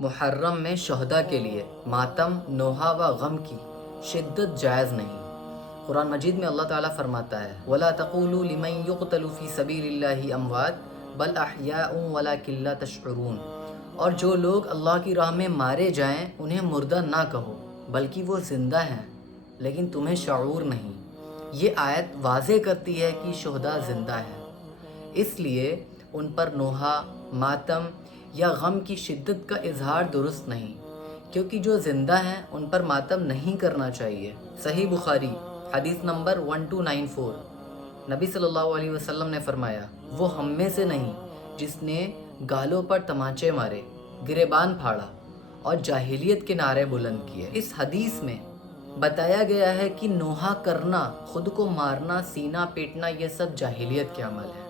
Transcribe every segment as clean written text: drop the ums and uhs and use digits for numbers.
محرم میں شہداء کے لیے ماتم، نوحہ و غم کی شدت جائز نہیں۔ قرآن مجید میں اللہ تعالیٰ فرماتا ہے وَلَا تَقُولُوا لِمَن يُقْتَلُ فِي سَبِيلِ اللَّهِ أَمْوَاتٌ بَلْ أَحْيَاءٌ وَلَكِن لَا تَشْعُرُونَ، اور جو لوگ اللہ کی راہ میں مارے جائیں انہیں مردہ نہ کہو بلکہ وہ زندہ ہیں لیکن تمہیں شعور نہیں۔ یہ آیت واضح کرتی ہے کہ شہداء زندہ ہیں، اس لیے ان پر نوحہ، ماتم یا غم کی شدت کا اظہار درست نہیں، کیونکہ جو زندہ ہیں ان پر ماتم نہیں کرنا چاہیے۔ صحیح بخاری حدیث نمبر 1294، نبی صلی اللہ علیہ وسلم نے فرمایا وہ ہم میں سے نہیں جس نے گالوں پر تمانچے مارے، گریبان پھاڑا اور جاہلیت کے نعرے بلند کیے۔ اس حدیث میں بتایا گیا ہے کہ نوحہ کرنا، خود کو مارنا، سینہ پیٹنا، یہ سب جاہلیت کے عمل ہیں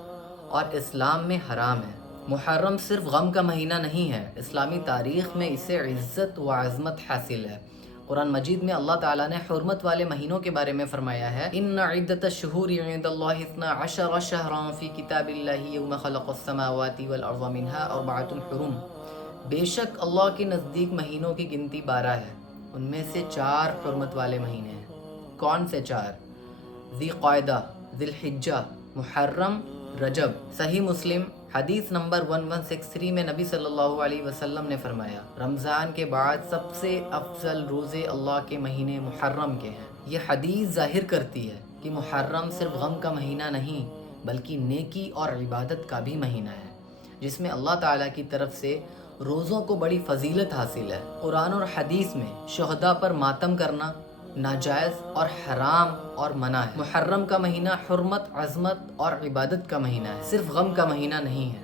اور اسلام میں حرام ہے۔ محرم صرف غم کا مہینہ نہیں ہے، اسلامی تاریخ میں اسے عزت و عظمت حاصل ہے۔ قرآن مجید میں اللہ تعالیٰ نے حرمت والے مہینوں کے بارے میں فرمایا ہے ان عدۃ الشہور عند اللہ 12 شہرا فی کتاب اللہ یوم خلق السماوات والارض منها 4 حرم، بے شک اللہ کے نزدیک مہینوں کی گنتی 12 ہے، ان میں سے 4 حرمت والے مہینے ہیں۔ کون سے 4؟ ذی قعدہ، ذی الحجہ، محرم، رجب۔ صحیح مسلم حدیث نمبر 1163 میں نبی صلی اللہ علیہ وسلم نے فرمایا رمضان کے بعد سب سے افضل روزے اللہ کے مہینے محرم کے ہیں۔ یہ حدیث ظاہر کرتی ہے کہ محرم صرف غم کا مہینہ نہیں بلکہ نیکی اور عبادت کا بھی مہینہ ہے، جس میں اللہ تعالیٰ کی طرف سے روزوں کو بڑی فضیلت حاصل ہے۔ قرآن اور حدیث میں شہداء پر ماتم کرنا ناجائز اور حرام اور منع ہے۔ محرم کا مہینہ حرمت، عظمت اور عبادت کا مہینہ ہے، صرف غم کا مہینہ نہیں ہے۔